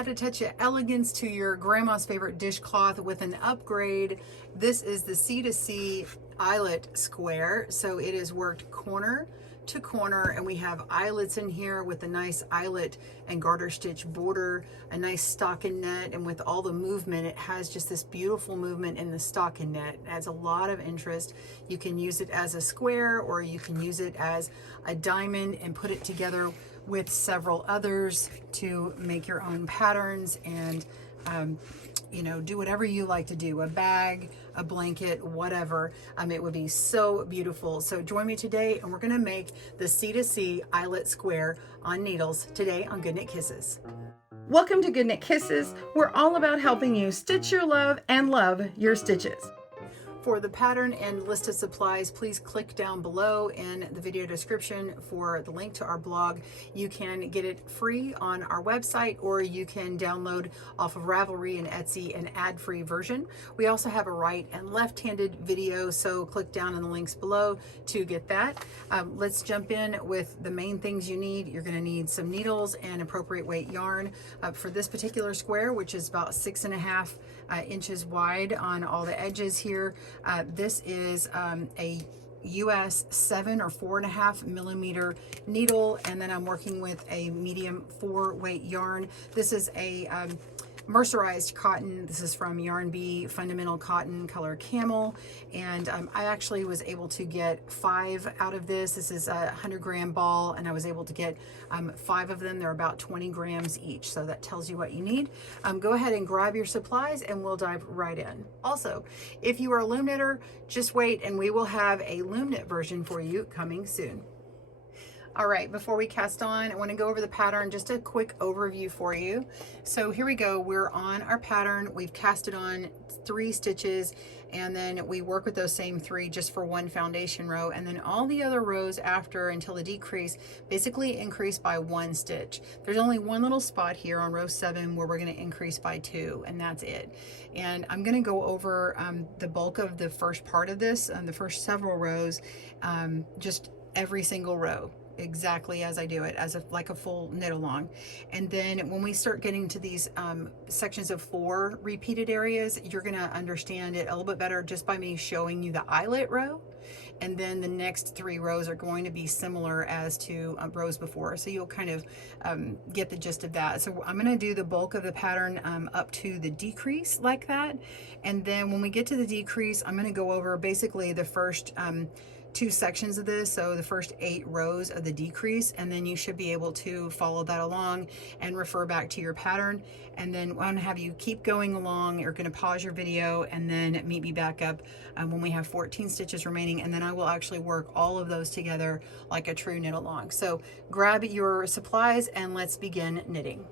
add a touch of elegance to your grandma's favorite dishcloth with an upgrade. This is the C2C Eyelet Square. So it is worked corner to corner, and we have eyelets in here with a nice eyelet and garter stitch border, a nice stockinette, and with all the movement, it has just this beautiful movement in the stockinette. It adds a lot of interest. You can use it as a square, or you can use it as a diamond and put it together with several others to make your own patterns and you know, do whatever you like to do, a bag, a blanket, whatever. It would be so beautiful. So join me today, and we're gonna make the C2C Eyelet Square on needles today on GoodKnit Kisses. Welcome to GoodKnit Kisses. We're all about helping you stitch your love and love your stitches. For the pattern and list of supplies, please click down below in the video description for the link to our blog. You can get it free on our website, or you can download off of Ravelry and Etsy an ad-free version. We also have a right and left-handed video, so click down in the links below to get that. Let's jump in with the main things you need. You're going to need some needles and appropriate weight yarn. For this particular square, which is about 6.5 inches wide on all the edges here, this is a US 7 or 4.5 millimeter needle, and then I'm working with a medium 4 weight yarn. This is a mercerized cotton. This is from Yarn Bee Fundamental Cotton Color Camel, and I actually was able to get 5 out of this. This is a 100-gram ball, and I was able to get 5 of them. They're about 20 grams each, so that tells you what you need. Go ahead and grab your supplies, and we'll dive right in. Also, if you are a loom knitter, just wait, and we will have a loom knit version for you coming soon. All right, before we cast on, I want to go over the pattern, just a quick overview for you. So here we go, we're on our pattern. We've casted on 3 stitches, and then we work with those same 3 just for 1 foundation row, and then all the other rows after until the decrease basically increase by 1 stitch. There's only 1 little spot here on row 7 where we're going to increase by 2, and that's it. And I'm going to go over the bulk of the first part of this, the first several rows, just every single row, exactly as I do it, as like a full knit along. And then when we start getting to these sections of 4 repeated areas, you're going to understand it a little bit better just by me showing you the eyelet row. And then the next 3 rows are going to be similar as to rows before, so you'll kind of get the gist of that. So I'm going to do the bulk of the pattern up to the decrease like that, and then when we get to the decrease, I'm going to go over basically the first 2 sections of this, so the first 8 rows of the decrease, and then you should be able to follow that along and refer back to your pattern. And then I'm going to have you keep going along. You're going to pause your video and then meet me back up when we have 14 stitches remaining, and then I will actually work all of those together like a true knit along. So grab your supplies and let's begin knitting.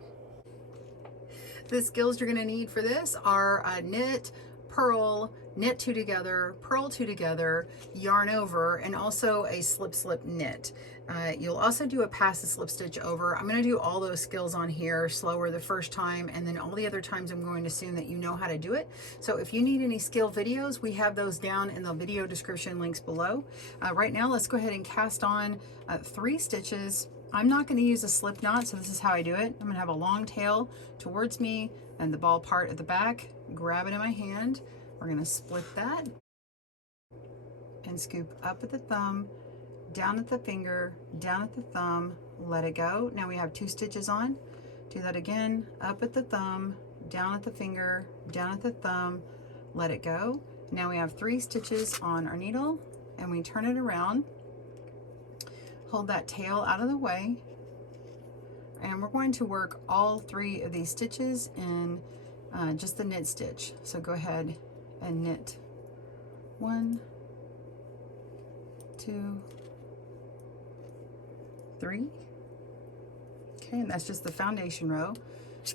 The skills you're going to need for this are knit, purl, knit 2 together, purl 2 together, yarn over, and also a slip knit. You'll also do a pass the slip stitch over. I'm going to do all those skills on here slower the first time, and then all the other times I'm going to assume that you know how to do it. So if you need any skill videos, we have those down in the video description links below. Right now, let's go ahead and cast on 3 stitches. I'm not going to use a slip knot, so this is how I do it. I'm going to have a long tail towards me and the ball part at the back. Grab it in my hand. We're going to split that and scoop up at the thumb, down at the finger, down at the thumb, let it go. Now we have 2 stitches on. Do that again, up at the thumb, down at the finger, down at the thumb, let it go. Now we have 3 stitches on our needle, and we turn it around. Hold that tail out of the way, and we're going to work all 3 of these stitches in just the knit stitch. So go ahead and knit 1, 2, 3. Okay, and that's just the foundation row.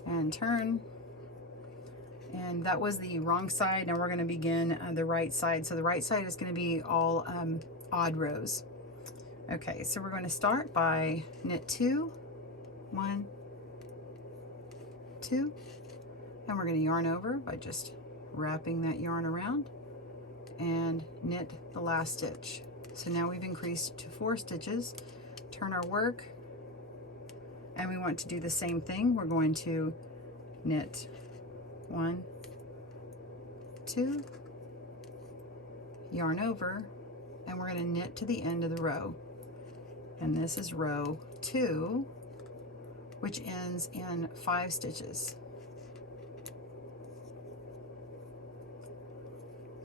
And turn. And that was the wrong side. Now we're going to begin the right side. So the right side is going to be all odd rows. Okay, so we're going to start by knit 2, 1, 2, and we're going to yarn over by just wrapping that yarn around and knit the last stitch. So now we've increased to 4 stitches. Turn our work, and we want to do the same thing. We're going to knit 1, 2, yarn over, and we're going to knit to the end of the row. And this is row 2, which ends in 5 stitches.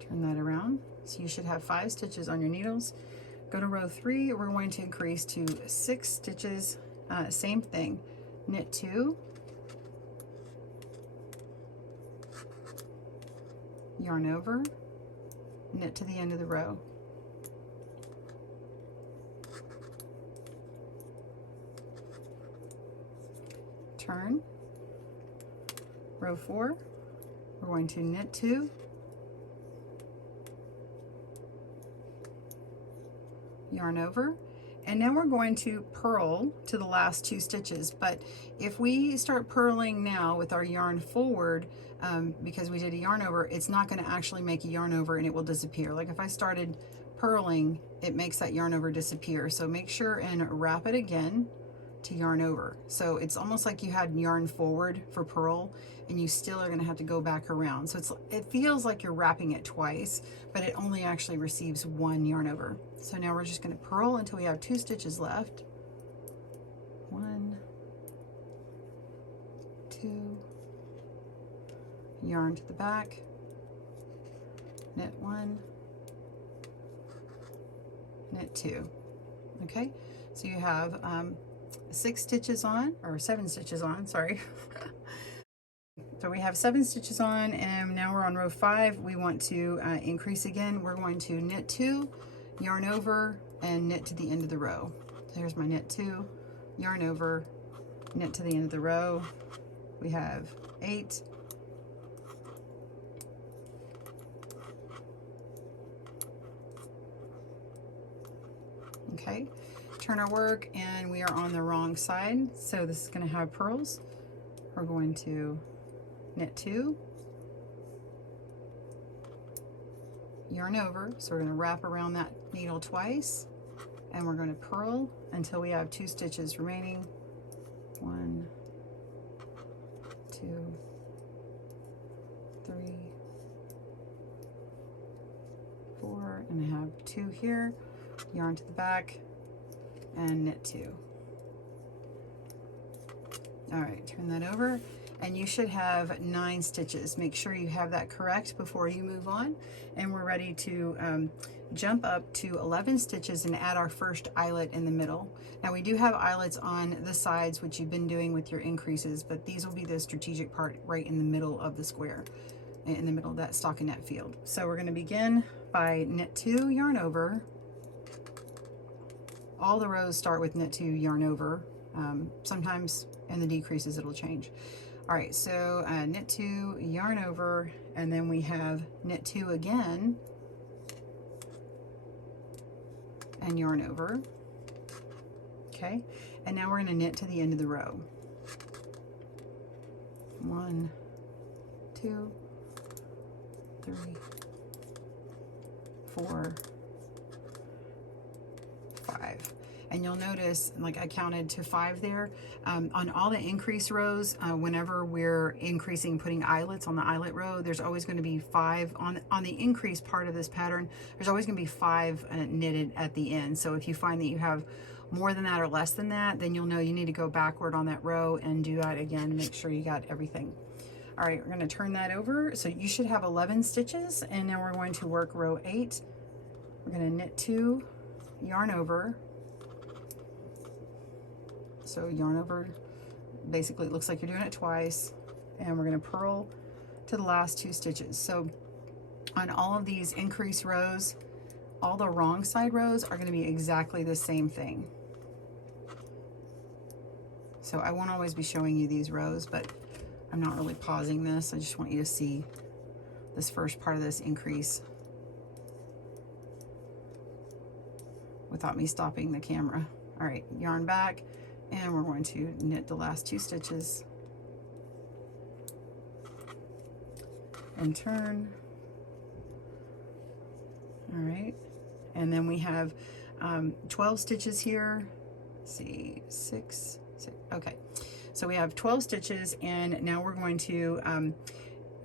Turn that around. So you should have 5 stitches on your needles. Go to row 3, we're going to increase to 6 stitches. Same thing, knit 2, yarn over, knit to the end of the row. Turn, row 4, we're going to knit 2, yarn over, and now we're going to purl to the last 2 stitches. But if we start purling now with our yarn forward, because we did a yarn over, it's not going to actually make a yarn over and it will disappear. Like if I started purling, it makes that yarn over disappear. So make sure and wrap it again to yarn over. So it's almost like you had yarn forward for purl and you still are going to have to go back around. So it feels like you're wrapping it twice, but it only actually receives 1 yarn over. So now we're just going to purl until we have 2 stitches left. 1, 2, yarn to the back, knit 1, knit 2. Okay, so you have 6 stitches on, or 7 stitches on, sorry. So we have 7 stitches on, and now we're on row 5. We want to increase again. We're going to knit 2, yarn over, and knit to the end of the row. So here's my knit 2, yarn over, knit to the end of the row. We have 8. Okay, turn our work, and we are on the wrong side, so this is going to have purls. We're going to knit 2, yarn over, so we're going to wrap around that needle twice, and we're going to purl until we have 2 stitches remaining. 1, 2, 3, 4, and I have 2 here. Yarn to the back and knit 2. All right, turn that over, and you should have 9 stitches. Make sure you have that correct before you move on, and we're ready to jump up to 11 stitches and add our first eyelet in the middle. Now we do have eyelets on the sides, which you've been doing with your increases, but these will be the strategic part right in the middle of the square, in the middle of that stockinette field. So we're going to begin by knit 2, yarn over. All the rows start with knit 2, yarn over. Sometimes in the decreases it'll change. All right, so knit 2, yarn over, and then we have knit 2 again, and yarn over. Okay, and now we're going to knit to the end of the row. 1, 2, 3, 4, 5. And you'll notice, like I counted to 5 there. On all the increase rows, whenever we're increasing, putting eyelets on the eyelet row, there's always going to be 5 on the increase part of this pattern. There's always going to be 5 knitted at the end. So if you find that you have more than that or less than that, then you'll know you need to go backward on that row and do that again. Make sure you got everything. All right, we're going to turn that over. So you should have 11 stitches, and now we're going to work row 8. We're going to knit 2, yarn over. So yarn over, basically it looks like you're doing it twice, and we're going to purl to the last 2 stitches. So on all of these increase rows, all the wrong side rows are going to be exactly the same thing. So I won't always be showing you these rows, but I'm not really pausing this. I just want you to see this first part of this increase without me stopping the camera. All right, yarn back, and we're going to knit the last 2 stitches and turn. All right, and then we have 12 stitches here. Let's see, 6, okay. So we have 12 stitches, and now we're going to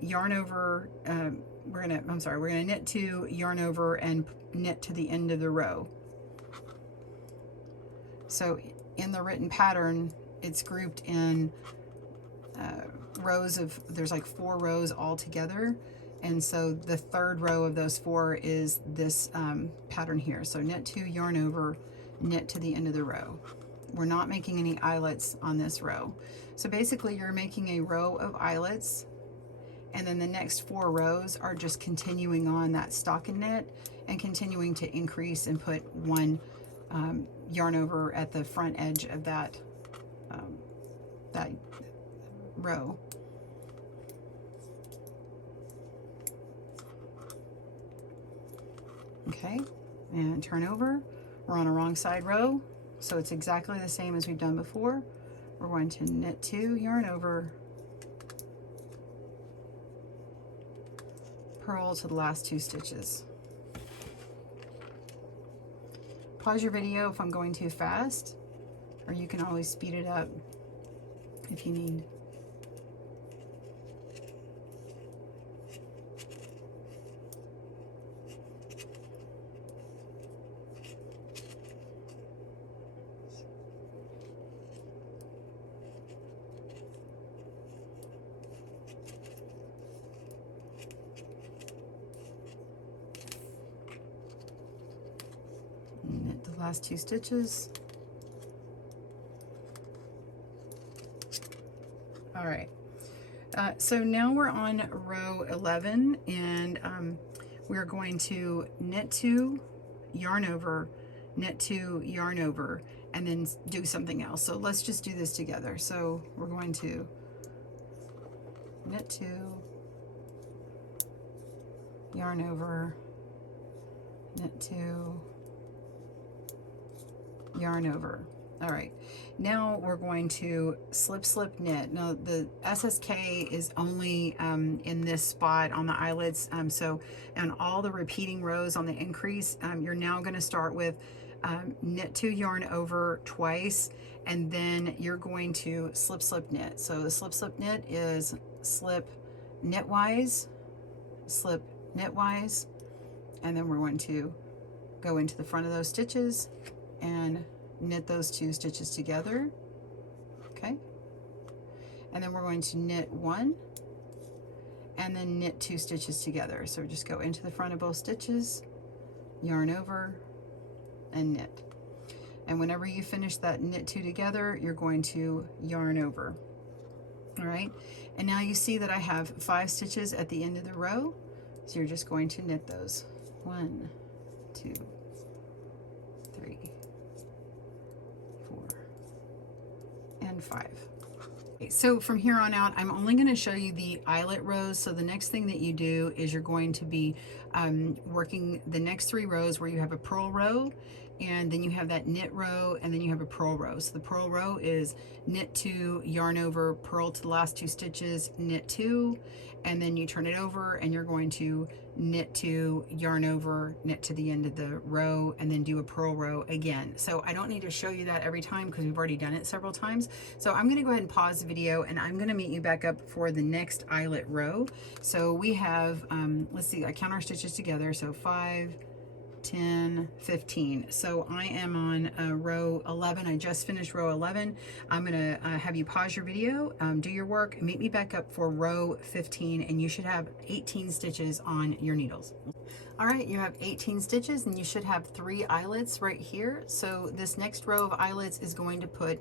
yarn over, we're gonna knit 2, yarn over, and knit to the end of the row. So in the written pattern, it's grouped in rows of, there's like 4 rows all together. And so the third row of those 4 is this pattern here. So knit 2, yarn over, knit to the end of the row. We're not making any eyelets on this row. So basically you're making a row of eyelets, and then the next 4 rows are just continuing on that stocking knit and continuing to increase and put 1 yarn over at the front edge of that row. Okay, and turn over. We're on a wrong side row, so it's exactly the same as we've done before. We're going to knit 2, yarn over, purl to the last 2 stitches. Pause your video if I'm going too fast, or you can always speed it up if you need. Knit the last 2 stitches. All right, so now we're on row 11, and we're going to knit 2, yarn over, knit 2, yarn over, and then do something else. So let's just do this together. So we're going to knit 2, yarn over, knit 2, yarn over. All right, now we're going to slip knit. Now the SSK is only in this spot on the eyelets, so on all the repeating rows on the increase, you're now going to start with knit 2, yarn over twice, and then you're going to slip knit. So the slip knit is slip knitwise, slip knitwise, and then we're going to go into the front of those stitches and knit those 2 stitches together. Okay, and then we're going to knit 1 and then knit 2 stitches together. So just go into the front of both stitches, yarn over, and knit. And whenever you finish that knit 2 together, you're going to yarn over. All right, and now you see that I have 5 stitches at the end of the row, so you're just going to knit those. 1, 2, 3, 4, and 5. Okay, so from here on out, I'm only going to show you the eyelet rows. So the next thing that you do is you're going to be working the next 3 rows where you have a purl row, and then you have that knit row, and then you have a purl row. So the purl row is knit 2, yarn over, purl to the last 2 stitches, knit 2, and then you turn it over and you're going to knit 2, yarn over, knit to the end of the row, and then do a purl row again. So I don't need to show you that every time because we've already done it several times. So I'm going to go ahead and pause the video, and I'm going to meet you back up for the next eyelet row. So we have, let's see, I count our stitches together. So 5, 10, 15. So I am on row 11. I just finished row 11. I'm gonna have you pause your video, do your work, meet me back up for row 15, and you should have 18 stitches on your needles. All right, you have 18 stitches, and you should have 3 eyelets right here. So this next row of eyelets is going to put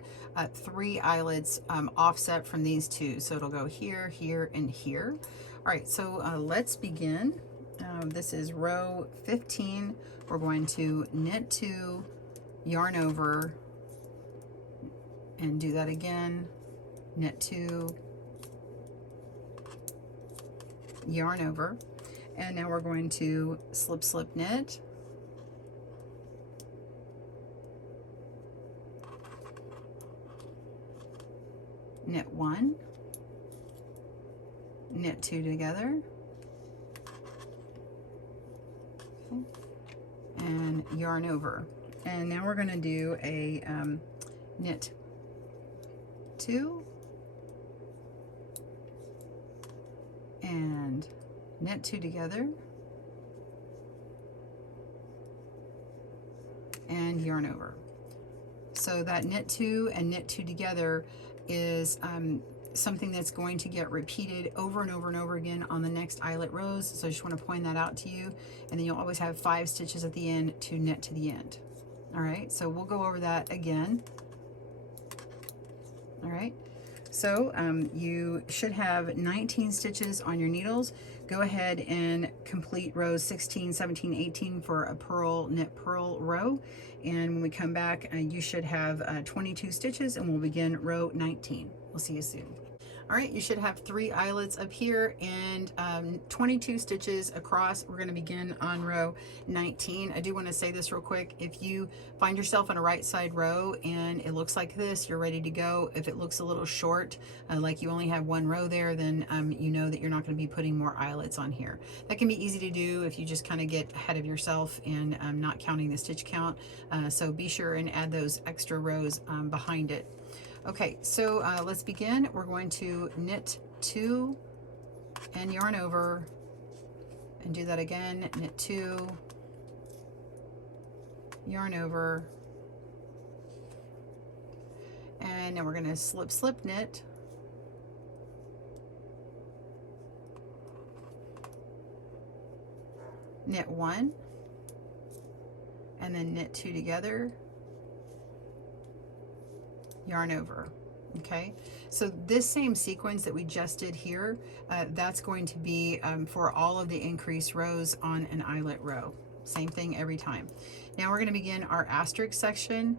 3 eyelets offset from these 2. So it'll go here, here, and here. All right, so let's begin. This is row 15. We're going to knit 2, yarn over, and do that again, knit 2, yarn over, and now we're going to slip knit, knit 1, knit 2 together, and yarn over. And now we're going to do a knit 2, knit 2 together, and yarn over. So that knit 2 and knit 2 together is something that's going to get repeated over and over and over again on the next eyelet rows. So I just want to point that out to you. And then you'll always have 5 stitches at the end to knit to the end. All right, so we'll go over that again. All right, so you should have 19 stitches on your needles. Go ahead and complete rows 16, 17, 18 for a purl, knit purl row. And when we come back, you should have 22 stitches, and we'll begin row 19. We'll see you soon. All right, you should have 3 eyelets up here and 22 stitches across. We're going to begin on row 19. I do want to say this real quick. If you find yourself on a right side row and it looks like this, you're ready to go. If it looks a little short, like you only have 1 row there, then you know that you're not going to be putting more eyelets on here. That can be easy to do if you just kind of get ahead of yourself and not counting the stitch count. So be sure and add those extra rows behind it. Okay, so let's begin. We're going to knit 2 and yarn over, and do that again. Knit 2, yarn over, and then we're going to slip knit, knit 1, and then knit 2 together, yarn over. Okay, so this same sequence that we just did here, that's going to be for all of the increased rows on an eyelet row. Same thing every time. Now we're going to begin our asterisk section.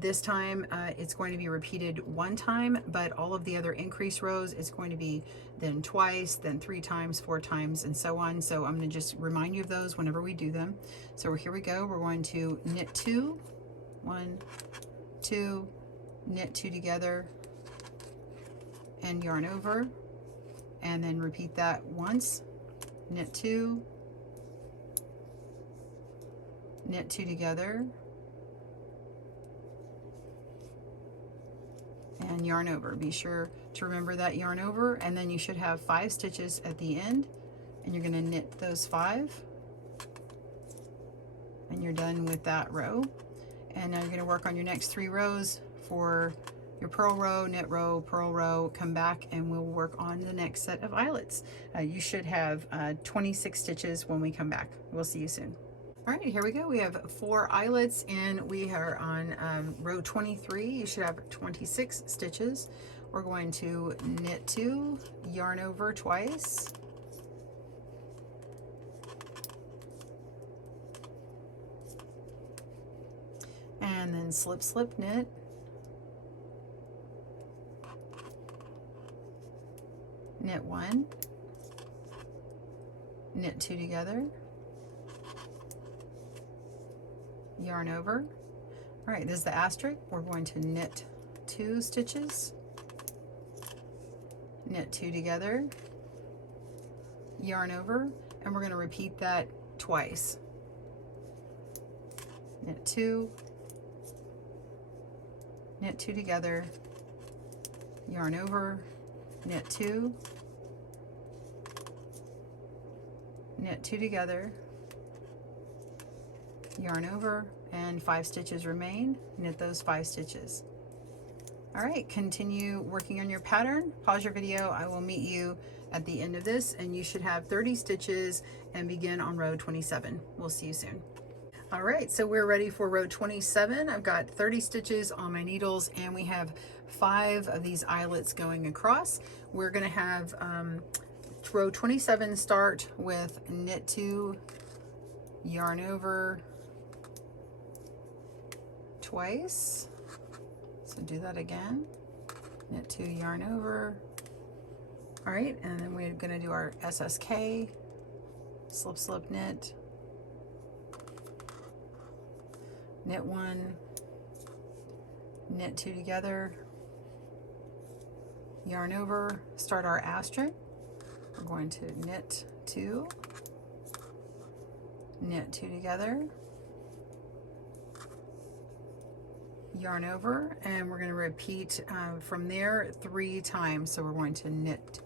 This time it's going to be repeated 1 time, but all of the other increased rows, it's going to be then twice, then 3 times, 4 times, and so on. So I'm going to just remind you of those whenever we do them. So here we go. We're going to knit 2, 1, 2, knit 2 together, and yarn over, and then repeat that once. Knit 2, knit 2 together, and yarn over. Be sure to remember that yarn over, and then you should have 5 stitches at the end, and you're going to knit those 5, and you're done with that row. And now you're going to work on your next 3 rows for your purl row, knit row, purl row. Come back and we'll work on the next set of eyelets. You should have 26 stitches when we come back. We'll see you soon. All right, here we go. We have 4 eyelets and we are on row 23. You should have 26 stitches. We're going to knit 2, yarn over twice, and then slip knit, knit 1, knit 2 together, yarn over. All right, this is the asterisk. We're going to knit 2 stitches, knit 2 together, yarn over, and we're going to repeat that twice. Knit 2, knit 2 together, yarn over, knit 2, knit 2 together, yarn over, and 5 stitches remain. Knit those 5 stitches. All right, continue working on your pattern. Pause your video. I will meet you at the end of this, and you should have 30 stitches and begin on row 27. We'll see you soon. All right, so we're ready for row 27. I've got 30 stitches on my needles, and we have 5 of these eyelets going across. We're going to have row 27 start with knit 2, yarn over twice. So do that again. Knit 2, yarn over. All right, and then we're going to do our SSK, slip knit, knit 1, knit 2 together, yarn over, start our asterisk. We're going to knit 2, knit 2 together, yarn over, and we're going to repeat from there 3 times. So we're going to knit 2, knit 2 together, yarn over, start our asterisk. We're going to knit 2, knit 2 together, yarn over, and we're going to repeat from there 3 times. So we're going to knit 2, knit 2 together, yarn over, start our asterisk. We're going to knit 2, knit 2 together, yarn over, and we're going to repeat from there 3 times. So we're going to knit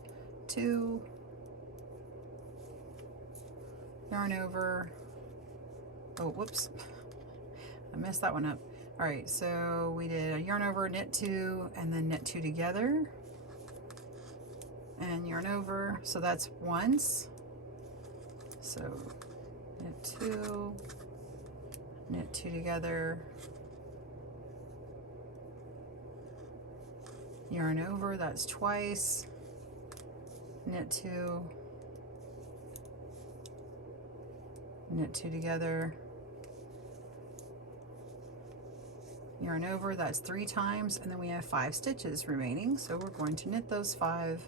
2, yarn over. Oh, whoops, I messed that one up. All right, so we did a yarn over, knit 2, and then knit 2 together, and yarn over. So that's once. So knit 2, knit 2 together, yarn over, that's twice, knit 2, knit 2 together, yarn over, that's 3 times, and then we have 5 stitches remaining, so we're going to knit those 5.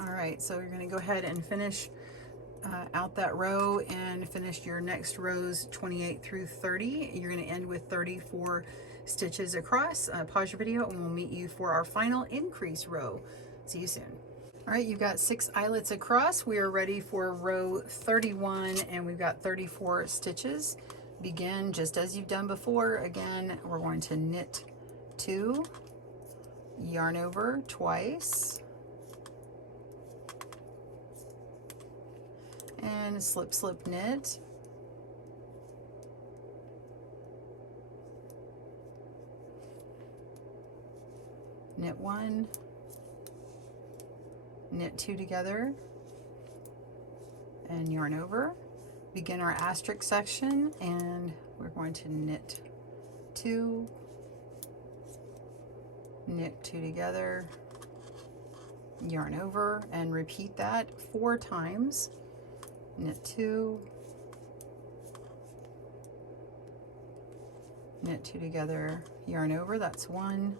All right, so you're going to go ahead and finish out that row and finish your next rows 28 through 30. You're going to end with 34 stitches across. Pause your video and we'll meet you for our final increase row. See you soon. All right, you've got 6 eyelets across. We are ready for row 31 and we've got 34 stitches. Begin just as you've done before. Again, we're going to knit 2, yarn over twice, and slip slip knit, knit 1, knit 2 together, and yarn over. Begin our asterisk section, and we're going to knit 2, knit 2 together, yarn over, and repeat that 4 times. Knit 2, knit 2 together, yarn over, that's 1,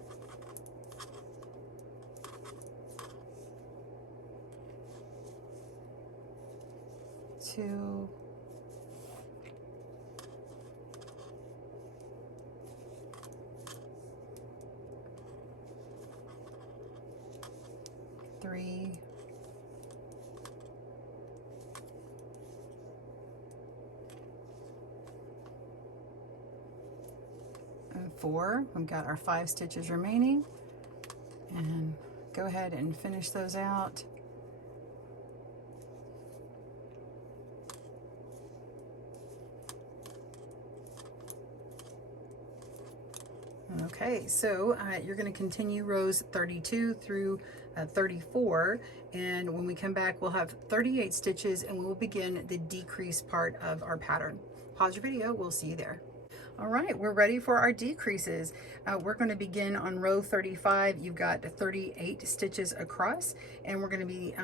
two, three, and 4. We've got our 5 stitches remaining, and go ahead and finish those out. Okay, so you're going to continue rows 32 through 34, and when we come back we'll have 38 stitches and we'll begin the decrease part of our pattern. Pause your video, we'll see you there. All right, we're ready for our decreases. We're going to begin on row 35. You've got 38 stitches across, and we're going to be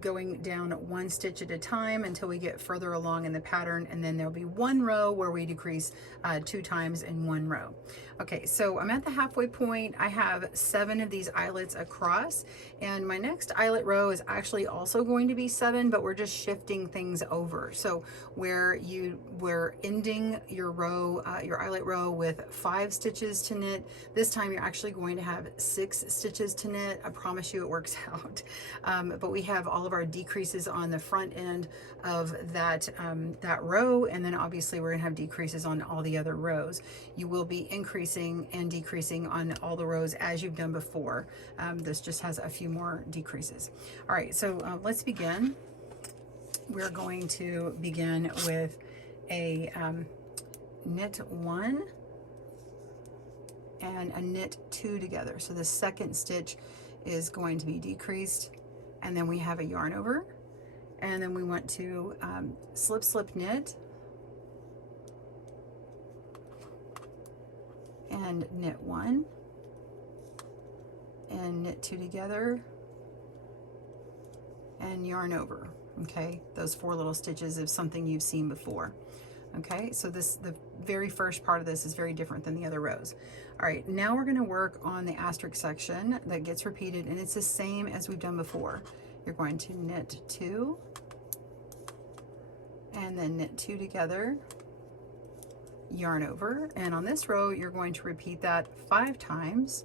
going down 1 stitch at a time until we get further along in the pattern, and then there'll be 1 row where we decrease 2 times in 1 row. Okay, so I'm at the halfway point. I have 7 of these eyelets across, and my next eyelet row is actually also going to be 7, but we're just shifting things over. So where we're ending your row, your eyelet row with 5 stitches to knit, this time you're actually going to have 6 stitches to knit. I promise you it works out. But we have all of our decreases on the front end of that row, and then obviously we're gonna have decreases on all the other rows. You will be increasing and decreasing on all the rows as you've done before. This just has a few more decreases. All right, so let's begin. We're going to begin with a knit 1 and a knit 2 together. So the second stitch is going to be decreased, and then we have a yarn over, and then we want to slip slip knit and knit 1 and knit 2 together and yarn over. Okay, those 4 little stitches of something you've seen before. Okay, so the very first part of this is very different than the other rows. All right, now we're going to work on the asterisk section that gets repeated, and it's the same as we've done before. You're going to knit 2 and then knit 2 together, yarn over, and on this row you're going to repeat that 5 times.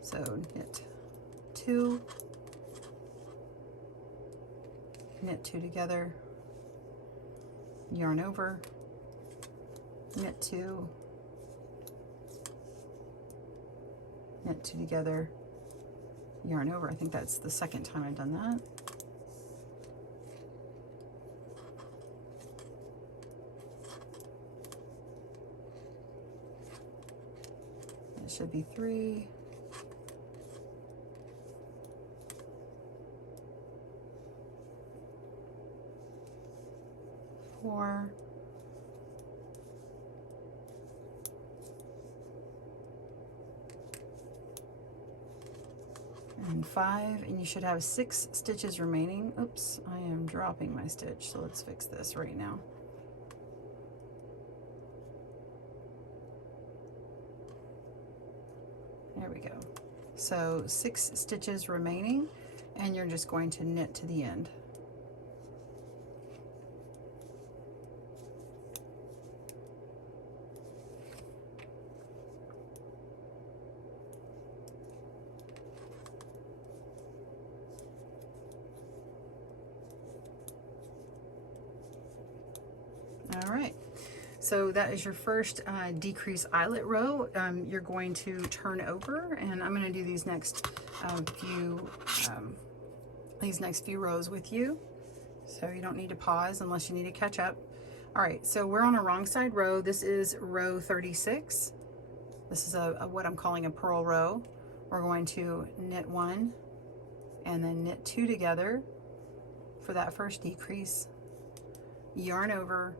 So knit 2, knit 2 together, yarn over, knit 2, knit 2 together, yarn over. I think that's the second time I've done that. should be 3. 4. And 5, and you should have 6 stitches remaining. Oops, I am dropping my stitch, so let's fix this right now. There we go. So 6 stitches remaining, and you're just going to knit to the end. All right, so that is your first decrease eyelet row. You're going to turn over, and I'm going to do these next few rows with you. So you don't need to pause unless you need to catch up. All right, so we're on a wrong side row. This is row 36. This is what I'm calling a purl row. We're going to knit 1 and then knit 2 together for that first decrease, yarn over,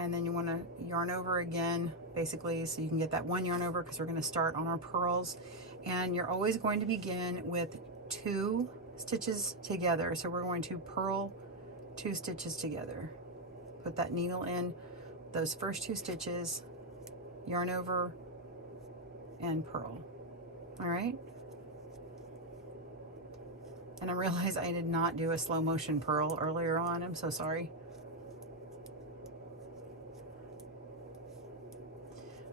and then you want to yarn over again, basically, so you can get that 1 yarn over, because we're going to start on our purls. And you're always going to begin with 2 stitches together. So we're going to purl 2 stitches together. Put that needle in those first 2 stitches, yarn over, and purl. All right. And I realize I did not do a slow motion purl earlier on. I'm so sorry.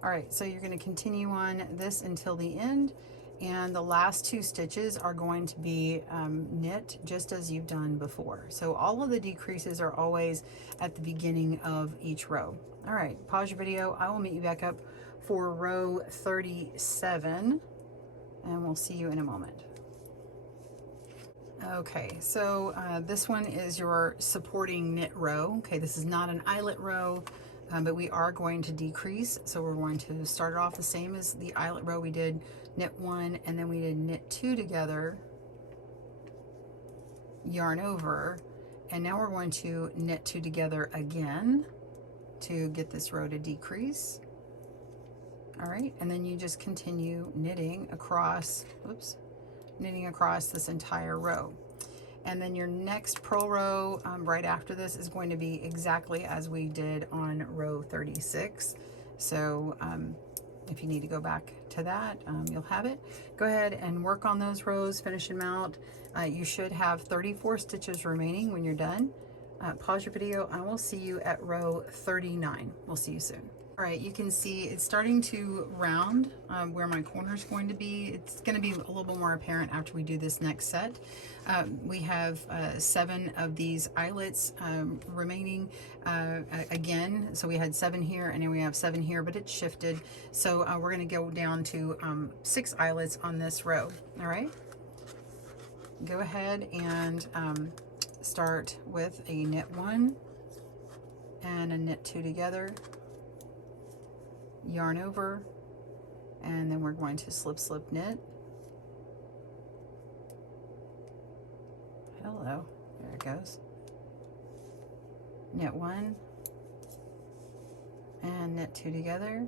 All right, so you're going to continue on this until the end, and the last 2 stitches are going to be knit just as you've done before. So all of the decreases are always at the beginning of each row. All right, pause your video. I will meet you back up for row 37, and we'll see you in a moment. Okay, so this one is your supporting knit row. Okay, this is not an eyelet row, but we are going to decrease. So we're going to start it off the same as the eyelet row. We did knit 1, and then we did knit 2 together, yarn over, and now we're going to knit 2 together again to get this row to decrease. All right, and then you just continue knitting across, knitting across this entire row. And then your next purl row right after this is going to be exactly as we did on row 36. So if you need to go back to that, you'll have it. Go ahead and work on those rows, finish them out. You should have 34 stitches remaining when you're done. Pause your video. I will see you at row 39. We'll see you soon. All right, you can see it's starting to round where my corner is going to be. It's going to be a little bit more apparent after we do this next set. We have 7 of these eyelets remaining again. So we had 7 here, and then we have 7 here, but it's shifted. So we're going to go down to 6 eyelets on this row. All right, go ahead and start with a knit 1 and a knit 2 together, yarn over, and then we're going to slip knit. Hello, there it goes. Knit 1 and knit 2 together,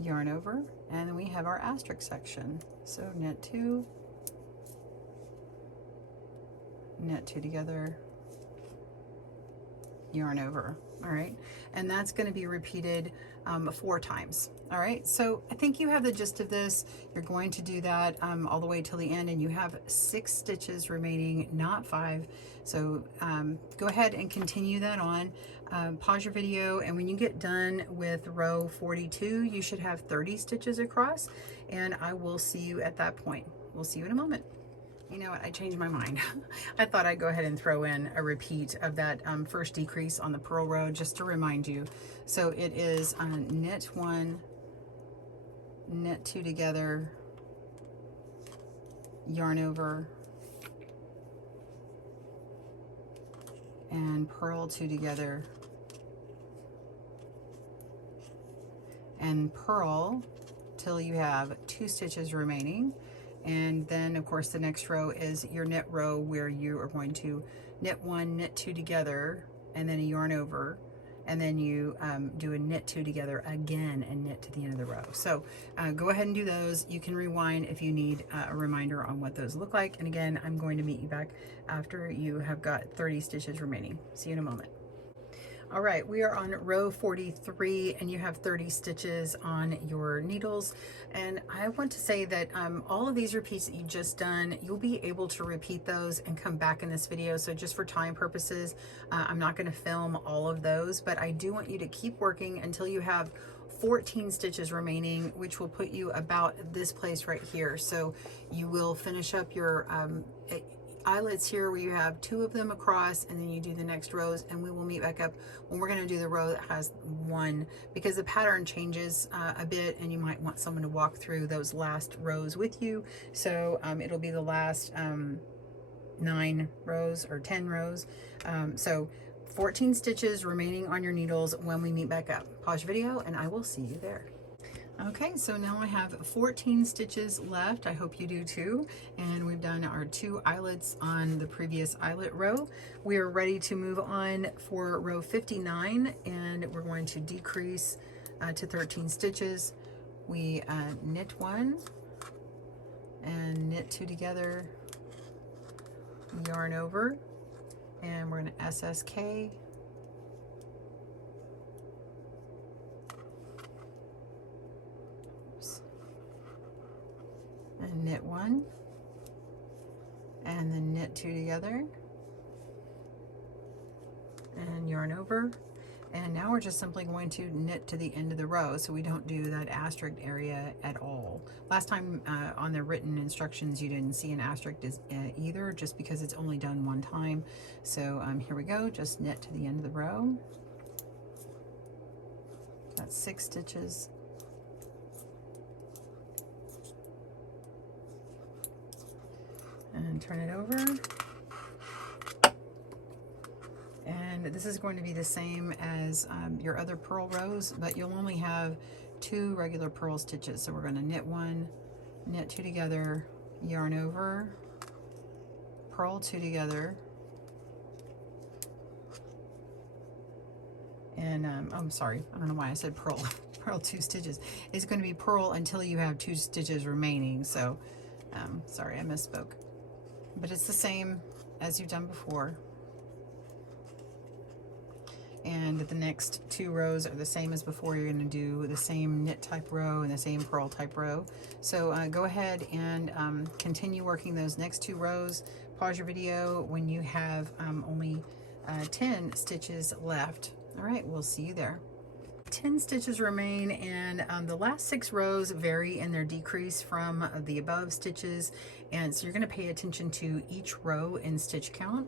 yarn over, and then we have our asterisk section. So knit 2, knit 2 together, yarn over. All right, and that's going to be repeated 4 times. All right, so I think you have the gist of this. You're going to do that all the way till the end, and you have 6 stitches remaining, not 5. So go ahead and continue that on. Pause your video, and when you get done with row 42, you should have 30 stitches across, and I will see you at that point. We'll see you in a moment. You know what, I changed my mind. I thought I'd go ahead and throw in a repeat of that first decrease on the purl row just to remind you. So it is knit 1, knit 2 together, yarn over, and purl 2 together, and purl till you have 2 stitches remaining. And then of course the next row is your knit row, where you are going to knit 1, knit 2 together, and then a yarn over, and then you do a knit 2 together again and knit to the end of the row. So go ahead and do those. You can rewind if you need a reminder on what those look like. And again, I'm going to meet you back after you have got 30 stitches remaining. See you in a moment. All right, we are on row 43 and you have 30 stitches on your needles. And I want to say that all of these repeats that you just done, you'll be able to repeat those and come back in this video. So just for time purposes, I'm not going to film all of those, but I do want you to keep working until you have 14 stitches remaining, which will put you about this place right here. So you will finish up your eyelets here, where you have 2 of them across, and then you do the next rows, and we will meet back up when we're going to do the row that has 1, because the pattern changes a bit, and you might want someone to walk through those last rows with you. So it'll be the last 9 rows or 10 rows. So 14 stitches remaining on your needles when we meet back up. Pause video and I will see you there. Okay, so now I have 14 stitches left. I hope you do too. And we've done our 2 eyelets on the previous eyelet row. We are ready to move on for row 59, and we're going to decrease to 13 stitches. We knit 1 and knit 2 together, yarn over, and we're going to SSK. And knit 1 and then knit 2 together and yarn over. And now we're just simply going to knit to the end of the row, so we don't do that asterisk area at all. Last time on the written instructions you didn't see an asterisk either, just because it's only done 1 time. So here we go, just knit to the end of the row. That's 6 stitches. And turn it over. And this is going to be the same as your other purl rows, but you'll only have 2 regular purl stitches. So we're going to knit 1, knit 2 together, yarn over, purl 2 together, and I'm sorry, I don't know why I said purl. Purl 2 stitches. It's going to be purl until you have 2 stitches remaining. So sorry, I misspoke. But it's the same as you've done before. And the next 2 rows are the same as before. You're going to do the same knit type row and the same purl type row. So go ahead and continue working those next 2 rows. Pause your video when you have only 10 stitches left. All right, we'll see you there. 10 stitches remain, and the last 6 rows vary in their decrease from the above stitches, and so you're going to pay attention to each row in stitch count.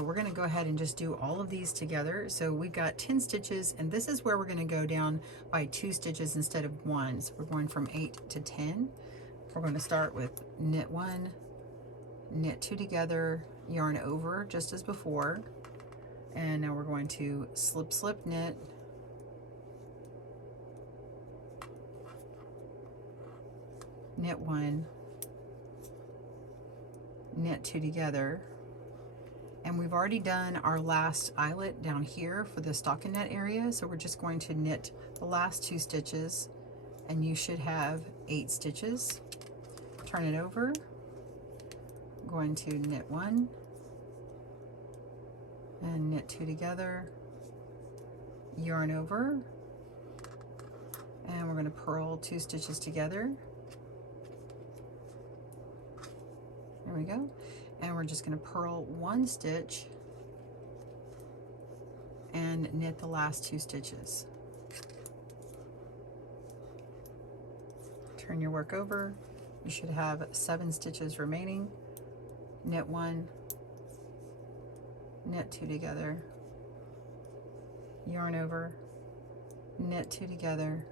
We're going to go ahead and just do all of these together. So we've got 10 stitches, and this is where we're going to go down by 2 stitches instead of 1. So we're going from 8 to 10. We're going to start with knit 1, knit 2 together, yarn over just as before, and now we're going to slip slip knit, knit 1, knit 2 together, and we've already done our last eyelet down here for the stockinette area, so we're just going to knit the last 2 stitches, and you should have 8 stitches. Turn it over, I'm going to knit 1 and knit 2 together, yarn over, and we're going to purl 2 stitches together. There we go. And we're just going to purl 1 stitch and knit the last 2 stitches. Turn your work over. You should have 7 stitches remaining. Knit 1, knit 2 together, yarn over, knit 2 together,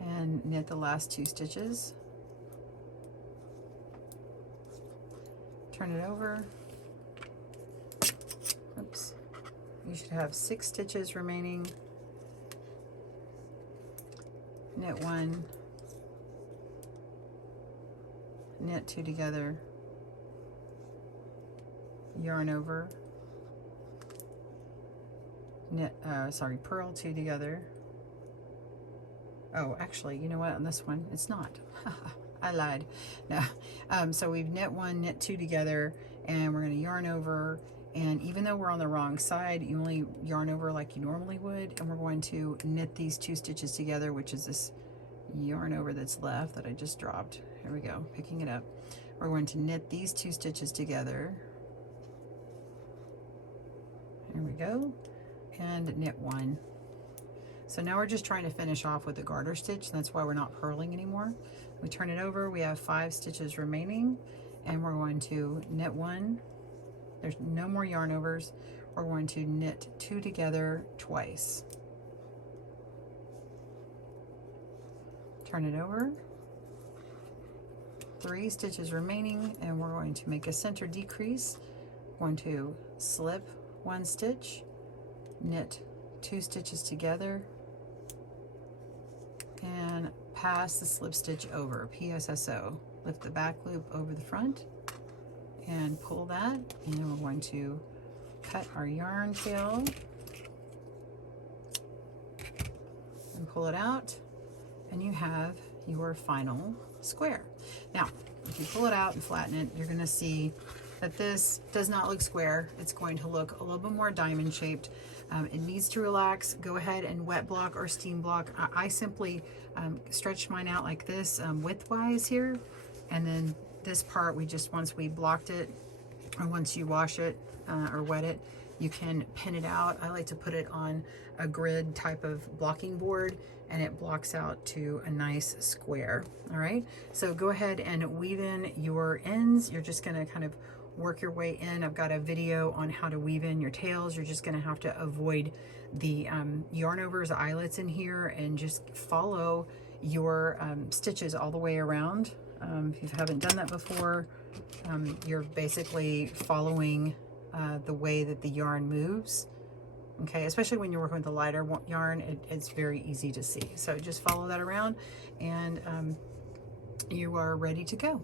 and knit the last 2 stitches. Turn it over. Oops. You should have 6 stitches remaining. knit 1, knit 2 together, yarn over, knit, purl 2 together. Oh, actually, you know what, on this one, it's not. I lied. No. So we've knit 1, knit 2 together, and we're going to yarn over, and even though we're on the wrong side, you only yarn over like you normally would, and we're going to knit these 2 stitches together, which is this yarn over that's left that I just dropped. Here we go, picking it up. We're going to knit these 2 stitches together. Here we go, and knit 1. So now we're just trying to finish off with the garter stitch. That's why we're not purling anymore. We turn it over, we have 5 stitches remaining, and we're going to knit 1. There's no more yarn overs. We're going to knit 2 together twice. Turn it over. 3 stitches remaining, and we're going to make a center decrease. We're going to slip 1 stitch, knit 2 stitches together, and pass the slip stitch over, PSSO. Lift the back loop over the front and pull that, and then we're going to cut our yarn tail and pull it out, and you have your final square. Now, if you pull it out and flatten it, you're going to see that this does not look square. It's going to look a little bit more diamond shaped. It needs to relax. Go ahead and wet block or steam block. I simply stretch mine out like this widthwise here, and then this part we just, once we blocked it, or once you wash it or wet it, you can pin it out. I like to put it on a grid type of blocking board, and it blocks out to a nice square. All right, so go ahead and weave in your ends. You're just gonna kind of work your way in. I've got a video on how to weave in your tails. You're just gonna have to avoid the yarn overs, eyelets in here, and just follow your stitches all the way around. If you haven't done that before, you're basically following the way that the yarn moves. Okay, especially when you're working with a lighter yarn, it's very easy to see. So just follow that around, and you are ready to go.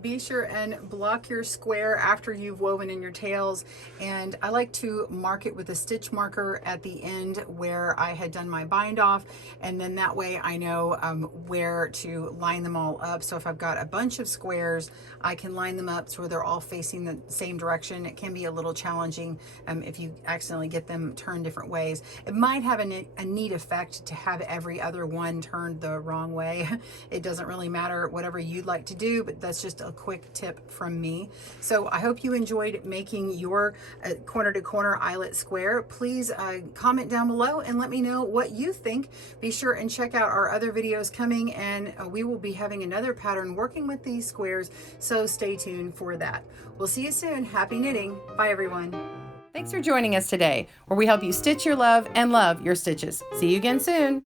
Be sure and block your square after you've woven in your tails, and I like to mark it with a stitch marker at the end where I had done my bind off, and then that way I know where to line them all up. So if I've got a bunch of squares, I can line them up so they're all facing the same direction. It can be a little challenging if you accidentally get them turned different ways. It might have a neat effect to have every other one turned the wrong way. It doesn't really matter, whatever you'd like to do, but that's just a quick tip from me. So I hope you enjoyed making your corner to corner eyelet square. Please comment down below and let me know what you think. Be sure and check out our other videos coming, and we will be having another pattern working with these squares, so stay tuned for that. We'll see you soon. Happy knitting. Bye everyone. Thanks for joining us today, where we help you stitch your love and love your stitches. See you again soon.